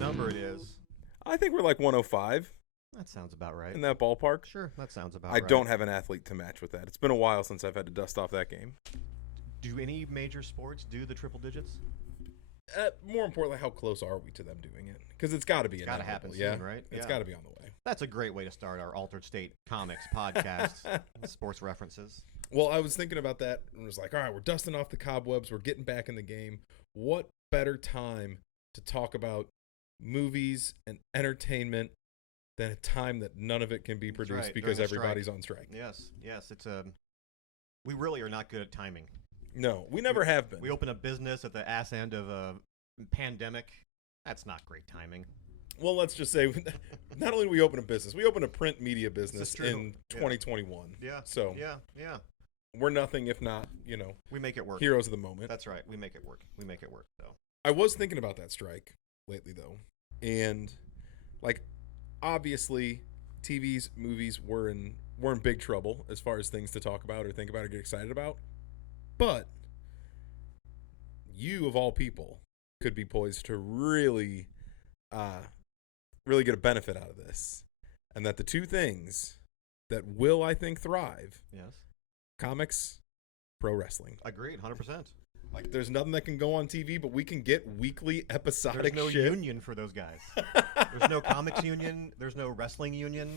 number it is. I think we're like 105 That sounds about right. in that ballpark. Sure, that sounds about I right. don't have an athlete to match with that. It's been a while since I've had to dust off that game. Do any major sports do the triple digits? More importantly, how close are we to them doing it? Because it's got to be It's gotta inevitable, happen soon, right? It's Yeah. got to be on the way. That's a great way to start our Altered State Comics podcast. Sports references. Well, I was thinking about that and was like, all right, we're dusting off the cobwebs. We're getting back in the game. What better time to talk about movies and entertainment than a time that none of it can be produced right, because during a strike. everybody's on strike? Yes. It's we really are not good at timing. No, we never have been. We open a business at the ass end of a pandemic. That's not great timing. Well, let's just say, not only do we open a business, we open a print media business true. in Yeah. 2021. Yeah. So Yeah. we're nothing if not, We make it work. heroes of the moment. That's right. We make it work. So I was thinking about that strike lately, though. And, like, obviously, TV's movies were in big trouble as far as things to talk about or think about or get excited about. But you, of all people, could be poised to really get a benefit out of this. And that the two things that will, I think, thrive, yes, comics, pro wrestling. agreed, 100%. Like, there's nothing that can go on TV, but we can get weekly episodic There's no shit. union for those guys. There's no comics union. There's no wrestling union.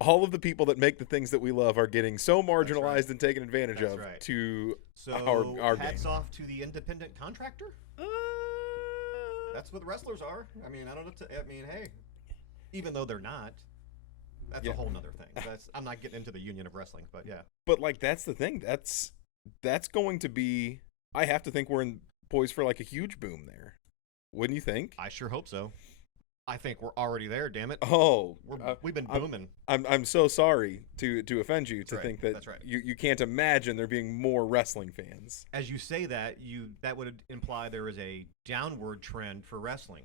All of the people that make the things that we love are getting so marginalized right. and taken advantage That's of right. to So our hats game. off to the independent contractor. That's what the wrestlers are. I mean, I don't know. Hey, even though they're not, that's Yeah. a whole nother thing. I'm not getting into the union of wrestling, but yeah. But like that's the thing. That's going to be. I have to think we're poised for like a huge boom there. Wouldn't you think? I sure hope so. I think we're already there. Damn it. Oh, We've been booming. I'm so sorry to offend you to right. think that That's right. you can't imagine there being more wrestling fans. As you say that, that would imply there is a downward trend for wrestling.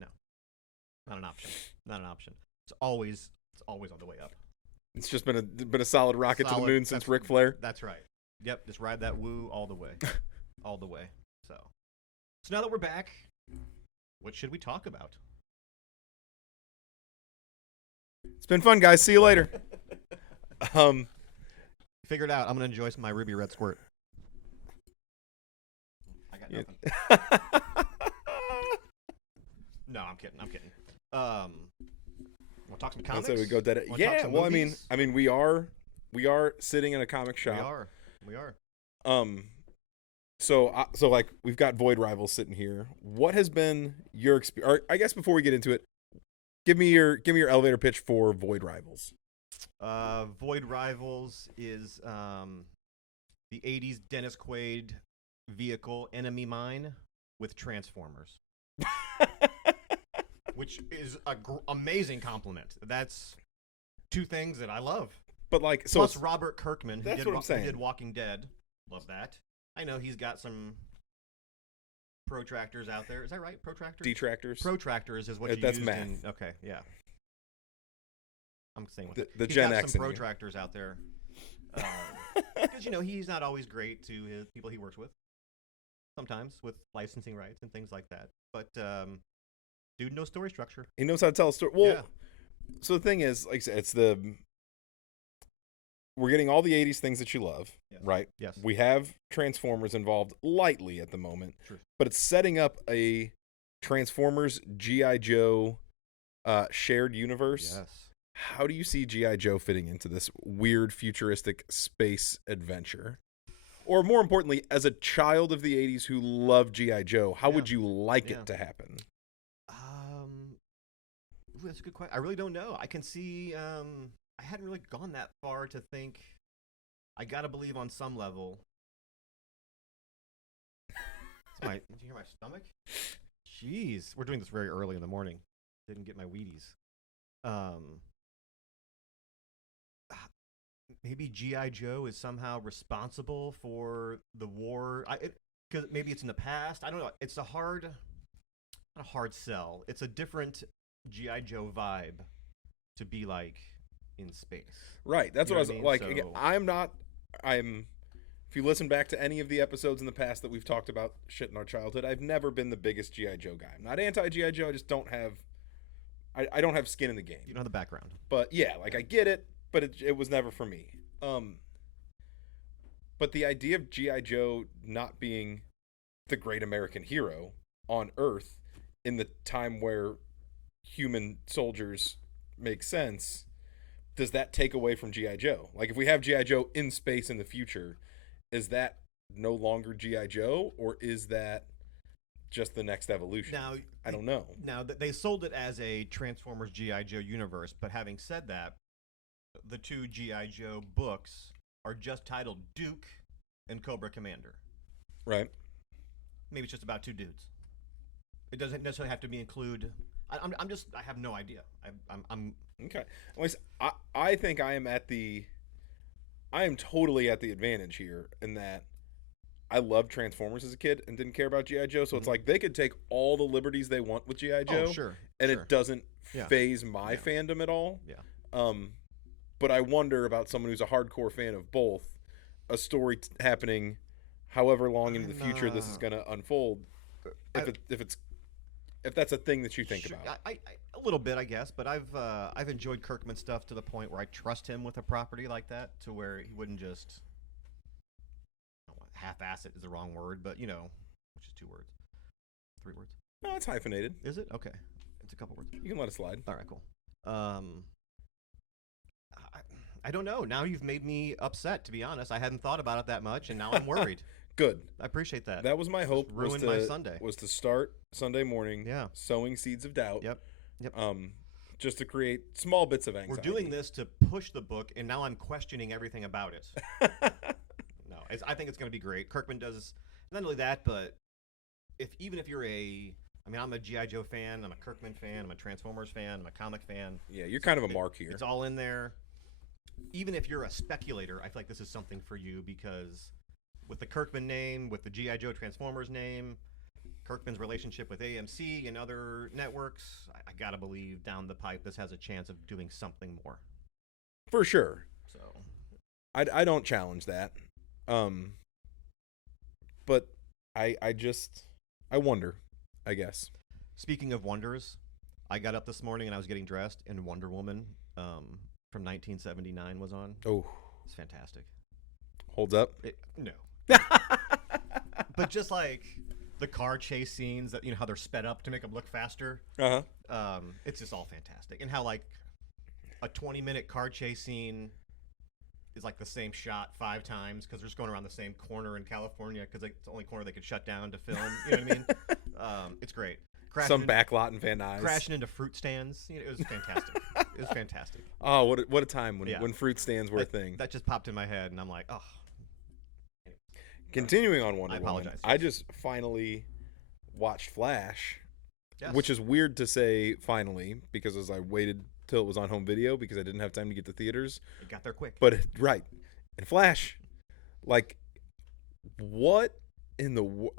No, not an option. Not an option. It's always on the way up. It's just been a solid rocket to the Solid- moon since that's- Ric Flair. That's right. Yep, just ride that woo all the way, all the way. So now that we're back, what should we talk about? It's been fun, guys. See you later. Figured out. I'm gonna enjoy my Ruby Red Squirt. I got nothing. No, I'm kidding. Want to talk some comics? So we go dead. Wanna talk Yeah. some Well, movies? I mean, we are sitting in a comic shop. We are. So like we've got Void Rivals sitting here. What has been your experience? I guess before we get into it, give me your elevator pitch for Void Rivals. Void Rivals is the '80s Dennis Quaid vehicle, Enemy Mine, with Transformers. Which is a amazing compliment. That's two things that I love. But like, so Plus Robert Kirkman, who that's did, what I'm saying. who did Walking Dead. Love that. I know he's got some protractors out there. Is that right? Protractors? detractors. Protractors is what you That's used math. in... Okay, yeah. I'm saying with The he's Gen got X some in you. protractors out there. Because, he's not always great to his people he works with. Sometimes with licensing rights and things like that. But dude knows story structure. He knows how to tell a story. Well, Yeah. so the thing is, like I said, we're getting all the 80s things that you love, Yes. right? Yes. We have Transformers involved lightly at the moment, True. but it's setting up a Transformers G.I. Joe shared universe. Yes. How do you see G.I. Joe fitting into this weird futuristic space adventure? Or more importantly, as a child of the 80s who loved G.I. Joe, how would you like Yeah. it to happen? Ooh, that's a good question. I really don't know. I can see. I hadn't really gone that far to think. I gotta believe on some level. Did you hear my stomach? Jeez, we're doing this very early in the morning. Didn't get my Wheaties. Maybe G.I. Joe is somehow responsible for the war. Because maybe it's in the past. I don't know. It's not a hard sell. It's a different G.I. Joe vibe to be like in space. Right. That's You what I know was what I mean? like. Again, So- I'm if you listen back to any of the episodes in the past that we've talked about shit in our childhood, I've never been the biggest GI Joe guy. I'm not anti GI Joe. I just don't have. I don't have skin in the game. You know the background. But yeah, like I get it, but it was never for me. But the idea of GI Joe not being the great American hero on Earth in the time where human soldiers make sense, does that take away from GI Joe? Like if we have GI Joe in space in the future, is that no longer GI Joe, or is that just the next evolution? Now, I don't know. Now, they sold it as a Transformers G.I. Joe universe, but having said that, the two G.I. Joe books are just titled Duke and Cobra Commander. Right. Maybe it's just about two dudes. It doesn't necessarily have to be include. I have no idea. I'm Okay. Anyways, I think I am totally at the advantage here in that I loved Transformers as a kid and didn't care about G.I. Joe. So it's like they could take all the liberties they want with G.I. Joe. Oh, sure. And sure. it doesn't Yeah. phase my fandom at all. Yeah. But I wonder about someone who's a hardcore fan of both, a story happening however long into the future this is going to unfold. If that's a thing that you think Sure, about. I a little bit, I guess, but I've enjoyed Kirkman stuff to the point where I trust him with a property like that, to where he wouldn't just half-ass it is the wrong word, but which is 2 words, 3 words. No, it's hyphenated. Is it? Okay, it's a couple words. You can let it slide. All right, cool. I don't know. Now you've made me upset. To be honest, I hadn't thought about it that much, and now I'm worried. Good. I appreciate that. That was my hope. Ruined my Sunday. Was to start Sunday morning. Yeah. Sowing seeds of doubt. Yep. Just to create small bits of anxiety. We're doing this to push the book, and now I'm questioning everything about it. No, I think it's going to be great. Kirkman does not only that, but even if you're I'm a G.I. Joe fan, I'm a Kirkman fan, I'm a Transformers fan, I'm a comic fan. Yeah, you're kind of a mark here. It's all in there. Even if you're a speculator, I feel like this is something for you, because with the Kirkman name, with the G.I. Joe Transformers name, Kirkman's relationship with AMC and other networks, I gotta believe down the pipe this has a chance of doing something more. For sure. So I don't challenge that. But I wonder, I guess. Speaking of wonders, I got up this morning and I was getting dressed, and Wonder Woman from 1979 was on. Oh, it's fantastic. Holds up? No. But just like the car chase scenes, that how they're sped up to make them look faster. It's just all fantastic, and how like a 20-minute car chase scene is like the same shot 5 times because they're just going around the same corner in California because it's the only corner they could shut down to film. You know what I mean? It's great. Some backlot in Van Nuys. Crashing into fruit stands. It was fantastic. It was fantastic. Oh, what a time when fruit stands were a thing. That just popped in my head, and I'm like, oh. Continuing on Wonder I apologize. Woman, I just finally watched Flash, Yes. which is weird to say finally, because as I waited till it was on home video because I didn't have time to get to theaters. It got there quick. But right, and Flash, like, what in the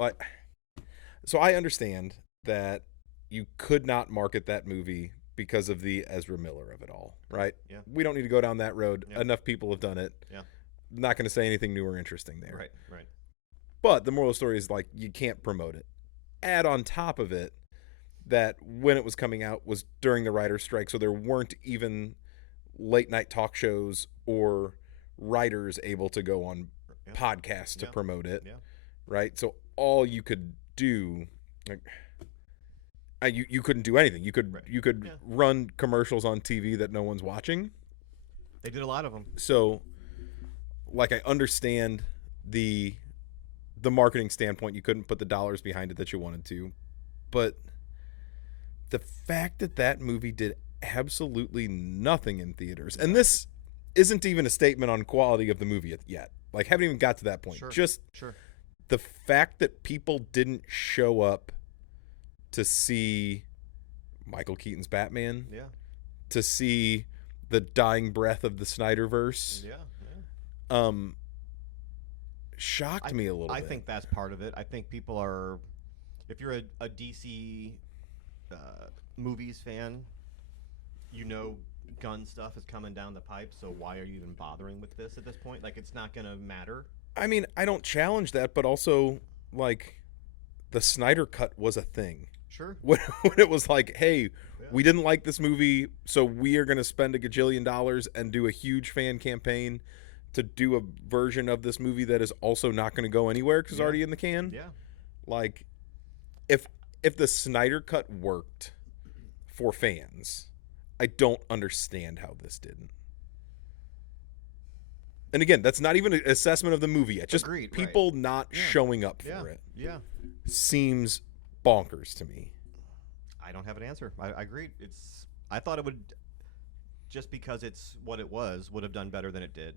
so I understand that you could not market that movie because of the Ezra Miller of it all, right? Yeah. We don't need to go down that road. Yeah. Enough people have done it. Yeah. Not going to say anything new or interesting there. Right. But the moral of the story is, like, you can't promote it. Add on top of it that when it was coming out was during the writer's strike, so there weren't even late night talk shows or writers able to go on podcasts to promote it. Yeah. Right? So all you could do, like, you couldn't do anything. You could run commercials on TV that no one's watching. They did a lot of them. So, like, I understand the marketing standpoint. You couldn't put the dollars behind it that you wanted to, but the fact that movie did absolutely nothing in theaters, and this isn't even a statement on quality of the movie yet. Like, haven't even got to that point. Sure. The fact that people didn't show up to see Michael Keaton's Batman, to see the dying breath of the Snyderverse, shocked me a little bit. I think that's part of it. I think people are, if you're a DC movies fan, gun stuff is coming down the pipe, so why are you even bothering with this at this point? Like, it's not going to matter. I mean, I don't challenge that, but also like the Snyder Cut was a thing. Sure. When it was like, hey, Yeah. we didn't like this movie, so we are going to spend $1 gajillion and do a huge fan campaign to do a version of this movie that is also not going to go anywhere because it's Yeah. already in the can. Yeah. Like, if the Snyder Cut worked for fans, I don't understand how this didn't. And again, that's not even an assessment of the movie yet. Just Agreed, right. people not Yeah. showing up for Yeah. it Yeah. seems bonkers to me. I don't have an answer. I agree. I thought it would, just because it's what it was, would have done better than it did.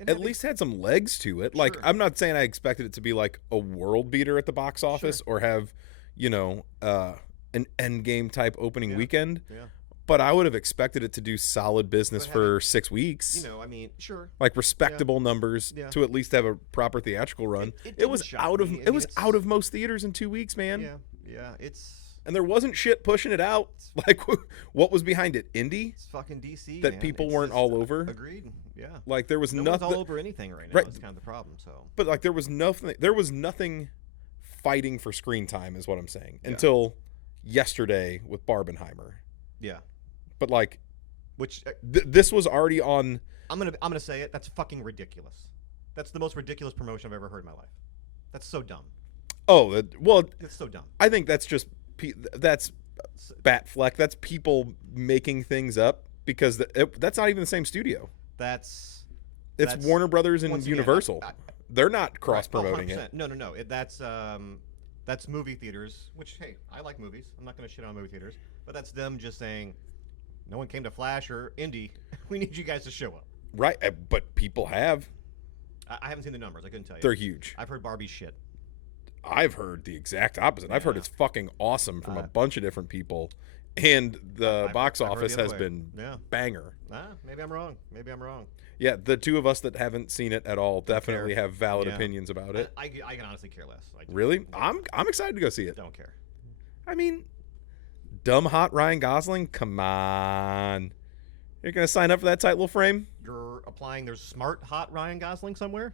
And At least had some legs to it. Like, Sure. I'm not saying I expected it to be like a world beater at the box office or have, an Endgame type opening Yeah. weekend, Yeah. but I would have expected it to do solid business But for 6 weeks. I mean, sure. Like respectable numbers Yeah. to at least have a proper theatrical run. It It was didn't shock out of me. I it mean, was it's- out of most theaters in 2 weeks, man. Yeah. Yeah. It's And there wasn't shit pushing it out. Like, what was behind it? Indie? fucking DC. That man. people It's weren't just- all over? Agreed. Yeah. Like there was No nothing. one's all over anything right now. Right. That's kind of the problem. So. But like there was nothing. There was nothing fighting for screen time, is what I'm saying. Yeah. Until yesterday with Barbenheimer. Yeah. But like Which this was already on. I'm gonna say it. That's fucking ridiculous. That's the most ridiculous promotion I've ever heard in my life. That's so dumb. Oh, well, It's so dumb. I think that's just that's Batfleck. That's people making things up because that's not even the same studio. That's It's Warner Brothers and once again, Universal. They're not cross right. Oh, promoting it. 100%. No. That's movie theaters. Which, hey, I like movies. I'm not gonna shit on movie theaters, but that's them just saying, no one came to Flash or Indy. We need you guys to show up. Right, but people have. I haven't seen the numbers. I couldn't tell you. They're huge. I've heard Barbie's shit. I've heard the exact opposite. I've heard Yeah. it's fucking awesome from a bunch of different people, and the I've box heard the office other has way. been Yeah. banger. Maybe I'm wrong. Maybe I'm wrong. Yeah, the two of us that haven't seen it at all definitely care. have valid Yeah. opinions about it. I can honestly care less. I Really? I'm excited to go see it. don't care. I mean, dumb hot Ryan Gosling? Come on. You're going to sign up for that tight little frame? You're applying there's smart, hot Ryan Gosling somewhere?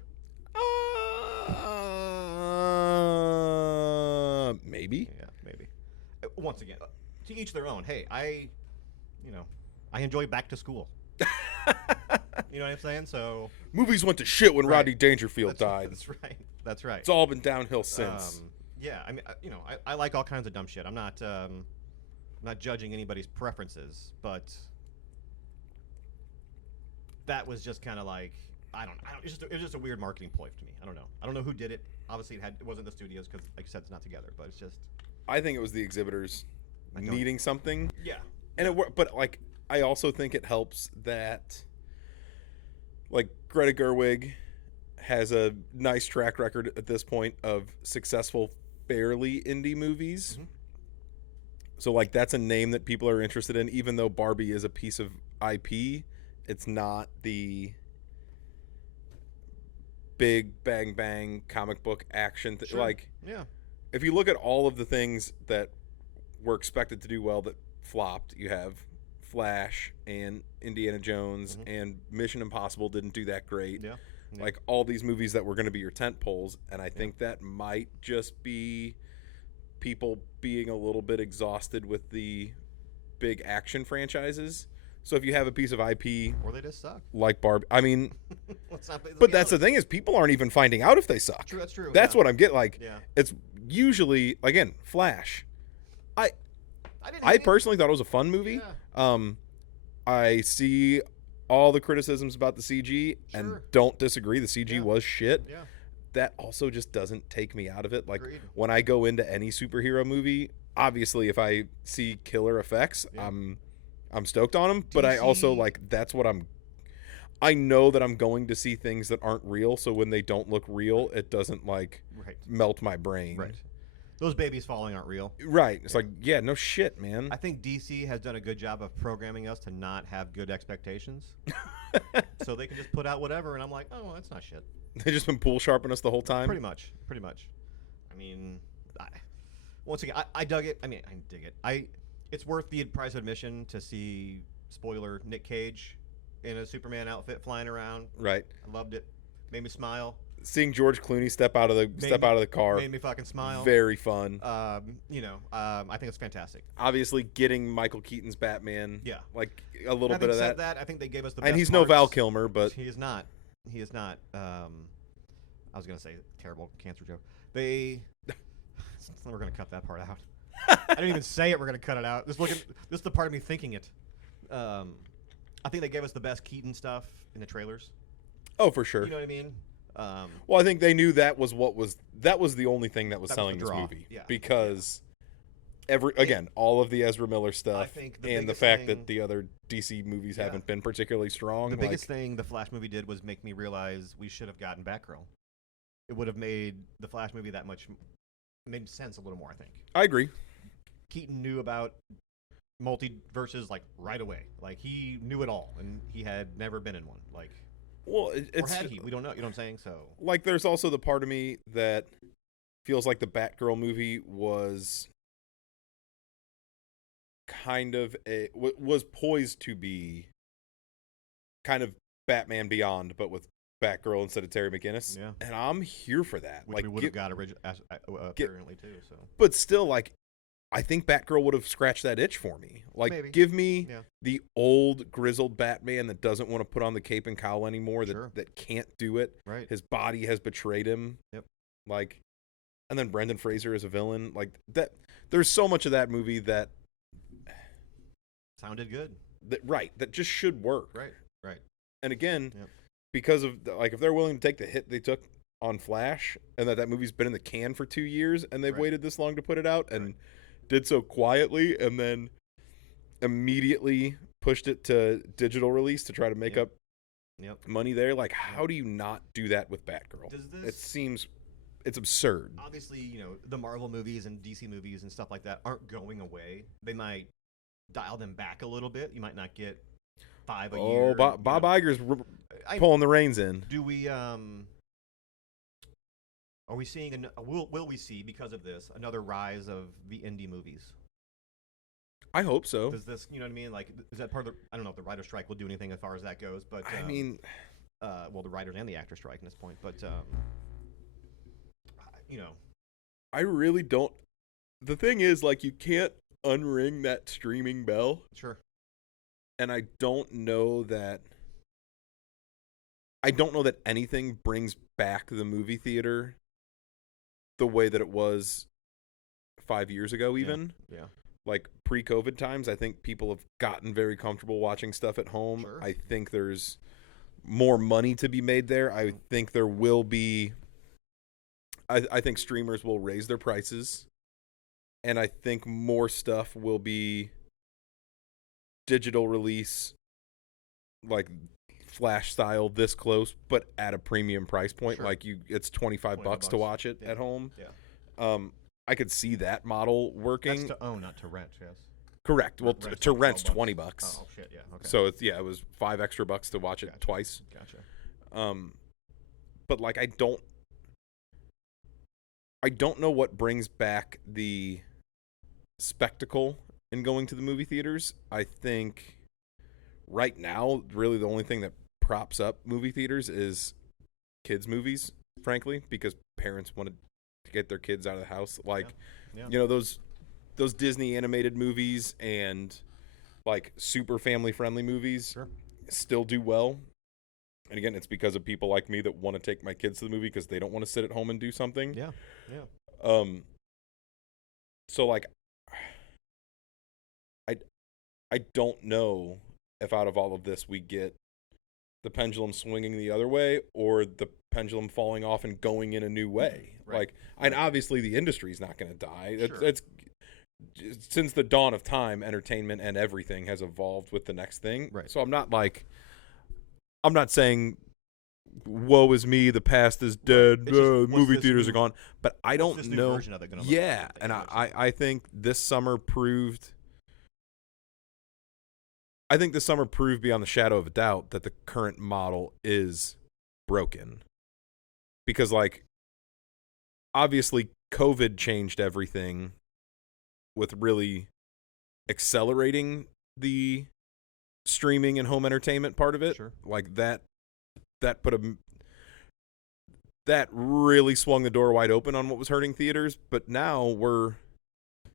Maybe. Yeah, maybe. Once again, to each their own. Hey, I enjoy Back to School. You know what I'm saying? So Movies went to shit when Right. Rodney Dangerfield that's, died. That's right. That's right. It's all been downhill since. Yeah, I mean, I like all kinds of dumb shit. I'm not judging anybody's preferences, but that was just kind of like I don't. It was just a weird marketing ploy to me. I don't know who did it. Obviously, it wasn't the studios because, like you said, it's not together. But it's just I think it was the exhibitors I don't- needing something. yeah. And but like I also think it helps that like Greta Gerwig has a nice track record at this point of successful fairly indie movies. Mhm. So like that's a name that people are interested in, even though Barbie is a piece of IP. It's not the big bang bang comic book action Sure. like Yeah. if you look at all of the things that were expected to do well that flopped, you have Flash and Indiana Jones Mhm. and Mission Impossible didn't do that great. Yeah. Yeah. Like all these movies that were going to be your tent poles, and I think that might just be people being a little bit exhausted with the big action franchises. So if you have a piece of IP Or they just suck. like Barbie, I mean, Let's not, but that's the thing is people aren't even finding out if they suck. true. That's true. That's yeah. what I'm getting. Like, Yeah. it's usually again Flash. didn't I hate it. personally thought it was a fun movie. Yeah. I see all the criticisms about the CG and Sure. don't disagree. The CG Yeah. was shit. Yeah. That also just doesn't take me out of it. Like Agreed. when I go into any superhero movie, obviously if I see killer effects, Yeah. I'm stoked on them. But I also DC like that's what I know that I'm going to see things that aren't real. So when they don't look real, it doesn't like Right. melt my brain. Right. Those babies falling aren't real. Right. It's like, yeah, no shit, man. I think DC has done a good job of programming us to not have good expectations, so they can just put out whatever, and I'm like, oh, well, that's not shit. They just been pool sharping us the whole time. Pretty much. I mean, once again, I dug it. I mean, I dig it. It's worth the price of admission to see, spoiler, Nick Cage in a Superman outfit flying around. Right. I loved it. Made me smile. Seeing George Clooney step out of the car, Made me fucking smile. very fun. I think it's fantastic. Obviously, getting Michael Keaton's Batman, Yeah. like a little Having bit of said that. I think they gave us the And best he's no Val parts. Kilmer, but He is not. He is not. I was gonna say terrible cancer joke. We're gonna cut that part out. I didn't even say it. We're gonna cut it out. This is the part of me thinking it. I think they gave us the best Keaton stuff in the trailers. oh, for sure. You know what I mean? Well, I think they knew that was the only thing that was That was selling the this draw. movie. Yeah. Because all of the Ezra Miller stuff think the and the biggest fact thing- that the other DC movies Yeah. haven't been particularly strong. The like, biggest thing the Flash movie did was make me realize we should have gotten Batgirl. It would have made the Flash movie made sense a little more. I think I agree. Keaton knew about multiverses like right away. Like he knew it all, and he had never been in one. Like, Well, or it's had he? We don't know. You know what I'm saying? So like there's also the part of me that feels like the Batgirl movie was kind of was poised to be kind of Batman Beyond, but with Batgirl instead of Terry McGinnis. Yeah. And I'm here for that. which like, we would have got apparently too. So but still, like, I think Batgirl would have scratched that itch for me. Like, Maybe. give me Yeah. the old grizzled Batman that doesn't want to put on the cape and cowl anymore, Sure. that can't do it. right. His body has betrayed him. Yep. Like, and then Brendan Fraser as a villain. Like that. There's so much of that movie that Sounded good. that just should work. Right. And again, Yep. because of like if they're willing to take the hit they took on Flash, and that movie's been in the can for 2 years, and they've Right. waited this long to put it out, and Right. did so quietly, and then immediately pushed it to digital release to try to make Yep. up Yep. money there. Like, how do you not do that with Batgirl? Does this It seems it's absurd. obviously, the Marvel movies and DC movies and stuff like that aren't going away. They might dial them back a little bit. You might not get 5 a year. Oh, Bob Iger's I- pulling the reins in. Do we are we seeing will we see, because of this, another rise of the indie movies? I hope so. Does this, you know what I mean? Like, is that part of I don't know if the writer's strike will do anything as far as that goes, but I mean, well, the writers and the actor strike at this point, but I really don't. The thing is, like, you can't unring that streaming bell, sure. and I don't know that anything brings back the movie theater the way that it was 5 years ago, even. Yeah. Like pre-COVID times, I think people have gotten very comfortable watching stuff at home. Sure. I think there's more money to be made there. I think there will be. I think streamers will raise their prices, and I think more stuff will be digital release, like Flash style, this close, but at a premium price point. Sure. Like it's $25 to watch it Yeah. at home. Yeah. I could see that model working. That's to own, not to rent, yes. Correct. Well, Rent's to like rent's $12. $20. Oh shit, yeah. Okay. So it was $5 extra to watch it Gotcha. twice. Gotcha. But like I don't know what brings back the spectacle in going to the movie theaters. I think right now, really the only thing that props up movie theaters is kids' movies, frankly, because parents want to get their kids out of the house. Like, Yeah. those Disney animated movies and like super family friendly movies Sure. still do well. And again, it's because of people like me that want to take my kids to the movie because they don't want to sit at home and do something. Yeah. Yeah. So like, I don't know if out of all of this we get the pendulum swinging the other way or the pendulum falling off and going in a new way. Right. Like, and obviously the industry's not going to die. Sure. It's since the dawn of time, entertainment and everything has evolved with the next thing. Right. So I'm not saying, woe is me, the past is dead, It's just, what's movie this theaters new- are gone. But I What's don't this new know. version of it gonna look Yeah, like? and You know what I'm saying? I think this summer proved. Beyond the shadow of a doubt that the current model is broken. Because, like, obviously COVID changed everything with really accelerating the streaming and home entertainment part of it. Sure. Like that put that really swung the door wide open on what was hurting theaters. But now we're,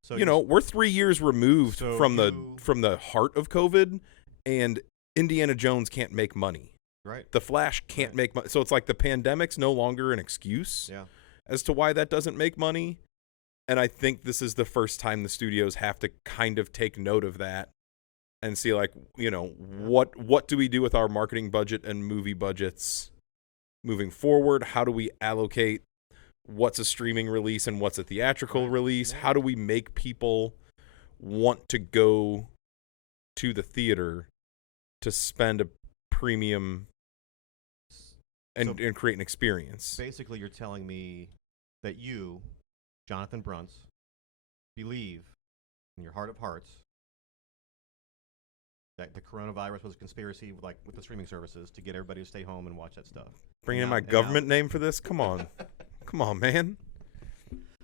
So we're 3 years removed So from you- the heart of COVID, and Indiana Jones can't make money. right. The Flash can't Right. make money. So it's like the pandemic's no longer an excuse Yeah. as to why that doesn't make money. And I think this is the first time the studios have to kind of take note of that and see, like, what do we do with our marketing budget and movie budgets moving forward? How do we allocate what's a streaming release and what's a theatrical Right. release? Yeah. How do we make people want to go to the theater to spend a premium and create an experience? Basically, you're telling me that you, Jonathan Brunts, believe in your heart of hearts that the coronavirus was a conspiracy, like with the streaming services, to get everybody to stay home and watch that stuff. Bringing in Now- my and now- government name for this? Come on. Come on, man.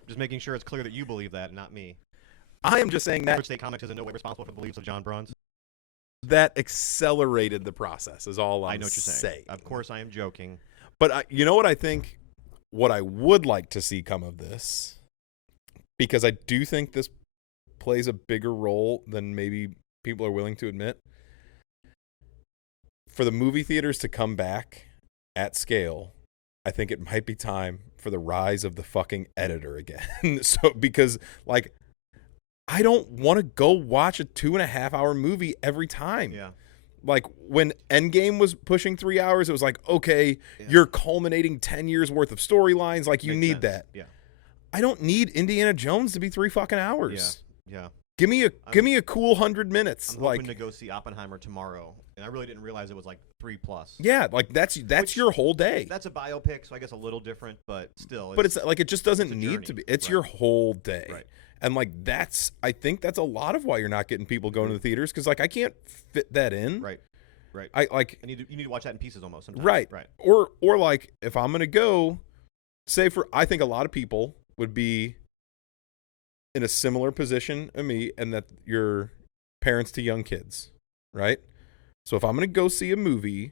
Just making sure it's clear that you believe that, not me. I am just saying that Average State Comics is in no way responsible for the beliefs of John Bruns. that accelerated the process is all I'm I know what you're saying. Of course, I am joking. But you know what I think? What I would like to see come of this, because I do think this plays a bigger role than maybe people are willing to admit. For the movie theaters to come back at scale, I think it might be time for the rise of the fucking editor again. So, because, like, I don't want to go watch a 2.5 hour movie every time. Yeah. Like, when Endgame was pushing 3 hours, it was like, okay, Yeah. you're culminating 10 years worth of storylines. Like, you Makes need sense. that. Yeah. I don't need Indiana Jones to be 3 fucking hours. Yeah. Give me a cool 100 minutes. I'm Like, hoping to go see Oppenheimer tomorrow, and I really didn't realize it was like 3+. yeah, like that's Which- your whole day. That's a biopic, so I guess a little different, but still. But it's like, it just doesn't it's a need journey. to be. It's Right. your whole day. Right. And like, I think that's a lot of why you're not getting people going to the theaters, because like I can't fit that in. Right. Right. I like, you need to watch that in pieces almost sometimes. right. Right. Or like, if I'm gonna go, I think a lot of people would be in a similar position to me, and that you're parents to young kids, right? So if I'm gonna go see a movie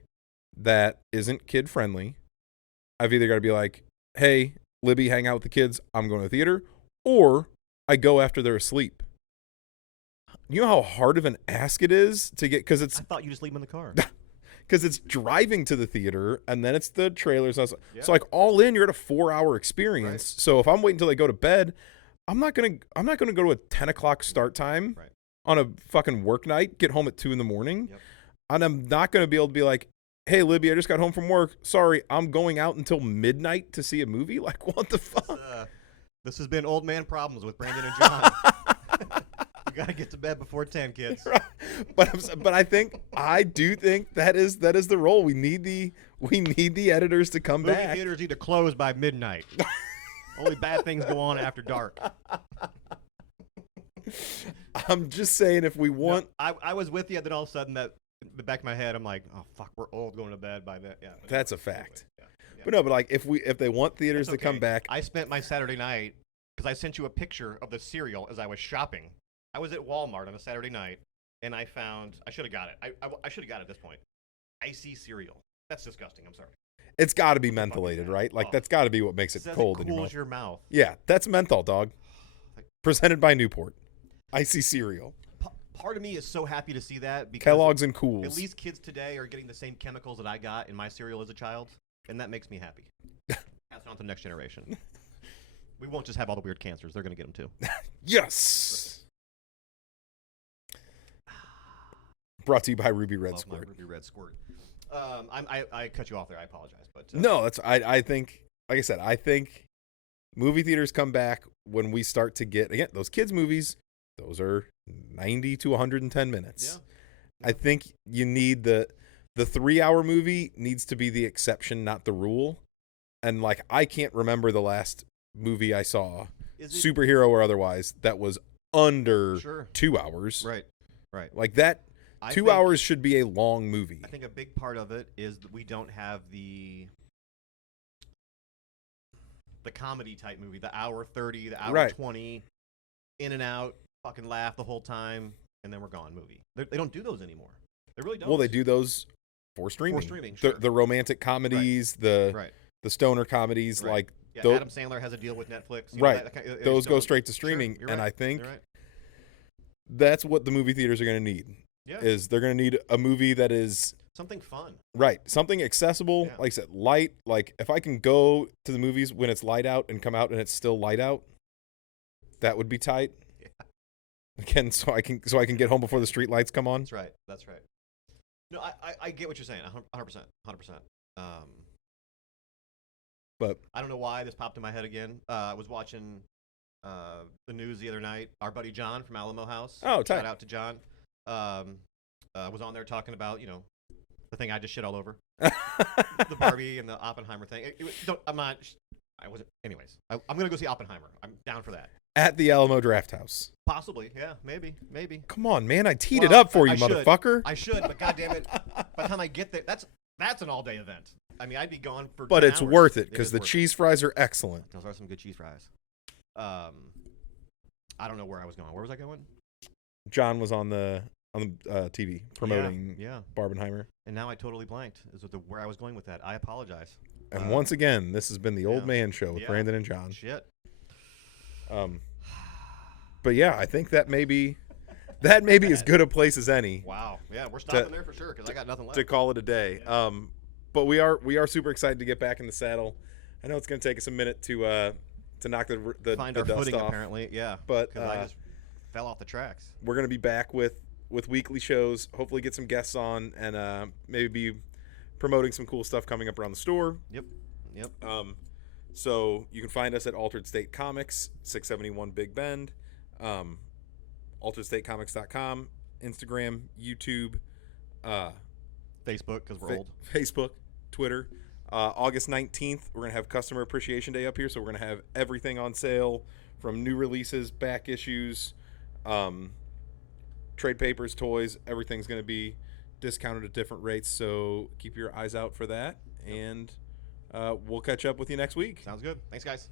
that isn't kid friendly, I've either got to be like, hey, Libby, hang out with the kids, I'm going to the theater, or I go after they're asleep. You know how hard of an ask it is to get, because I it's thought you just leave them in the car. driving to the theater, and then it's the trailers. Yeah. So like, all in, you're at a 4-hour experience. Right. So if I'm waiting until they go to bed, I'm not gonna go to a 10 o'clock start time Right. on a fucking work night, get home at 2 a.m, Yep. and I'm not gonna be able to be like, hey, Libby, I just got home from work. Sorry, I'm going out until midnight to see a movie. Like, what the fuck? This has been Old Man Problems with Brandon and John. You gotta get to bed before 10, kids. But I do think that is the role. We need the editors to come Movie back. theaters need to close by midnight. Only bad things go on after dark. I'm just saying, if we want, I was with you, then all of a sudden, that in the back of my head, I'm like, oh fuck, we're old going to bed by then. Yeah, that's a fact. Yeah. But no, but like, if they want theaters That's to come okay. back, I spent my Saturday night because I sent you a picture of the cereal as I was shopping. I was at Walmart on a Saturday night, and I found I should have got it. I should have got it at this point. Icy cereal. That's disgusting. I'm sorry. it's got to be Fucking mentholated, bad. right? Like, Oh. that's got to be what makes it Says cold it in your cools mouth. your mouth. Yeah, that's menthol, dog. Presented by Newport. Icy cereal. Part of me is so happy to see that because Kellogg's and Cools. at least kids today are getting the same chemicals that I got in my cereal as a child, and that makes me happy. Pass it on to the next generation. We won't just have all the weird cancers; they're going to get them too. Yes. Brought to you by Ruby Red Love my Squirt. Ruby Red Squirt. I cut you off there. I apologize, but No, that's I think, like I said, I think movie theaters come back when we start to get, again, those kids movies. Those are 90 to 110 minutes. Yeah. I think you need the 3-hour movie needs to be the exception, not the rule. And like, I can't remember the last movie I saw, Is it, superhero or otherwise, that was under Sure. 2 hours. Right. Right. Like that, I 2 think- hours should be a long movie. I think a big part of it is that we don't have the comedy type movie, the hour 30, the hour Right. 20, in and out, fucking laugh the whole time, and then we're gone movie. They don't do those anymore. They really don't. Well, they do those for streaming. streaming, The, sure. the romantic comedies, the Right. the stoner comedies Right. like Yeah, tho- Adam Sandler has a deal with Netflix. Right. Those go so- straight to sure, streaming, you're and right, I think you're right. that's what the movie theaters are going to need. Yeah. Is they're going to need a movie that is Something fun. right, something accessible, Yeah. like I said, light. Like if I can go to the movies when it's light out and come out and it's still light out, that would be tight. Yeah. Again, so I can get home before the street lights come on. That's right. That's right. No, I get what you're saying. 100%. 100%. But I don't know why this popped in my head again. I was watching the news the other night. Our buddy John from Alamo House. Oh, Shout tight. out to John. Was on there talking about, the thing I just shit all over. The Barbie and the Oppenheimer thing. I'm not. I wasn't. Anyways, I'm going to go see Oppenheimer. I'm down for that. at the Alamo Draft House. Possibly. Yeah, maybe. Come on, man. I teed it Well, up for you, I should. motherfucker. I should, but goddammit, by the time I get there, that's an all-day event. I mean, I'd be gone for But 10 it's hours. worth it It because is the worth cheese fries are excellent. Those are some good cheese fries. I don't know where I was going. Where was I going? John was on the TV promoting Yeah. Barbenheimer. And now I totally blanked. Is where I was going with that. I apologize. And once again, this has been the Old yeah. Man Show with Yeah. Brandon and John. Shit. But yeah, I think that may be as good a place as any Wow. Yeah, we're stopping there for sure because I got nothing left. to call it a day. But we are super excited to get back in the saddle. I know it's going to take us a minute to knock the Find the our dust footing off. apparently. Yeah. But Because I just fell off the tracks. we're going to be back with weekly shows. Hopefully, get some guests on and maybe be promoting some cool stuff coming up around the store. Yep. So you can find us at Altered State Comics, 671 Big Bend, alteredstatecomics.com, Instagram, YouTube, Facebook because we're old. Facebook, Twitter. August 19th, we're going to have Customer Appreciation Day up here, so we're going to have everything on sale from new releases, back issues, trade papers, toys. Everything's going to be discounted at different rates, so keep your eyes out for that. And we'll catch up with you next week. Sounds good. Thanks, guys.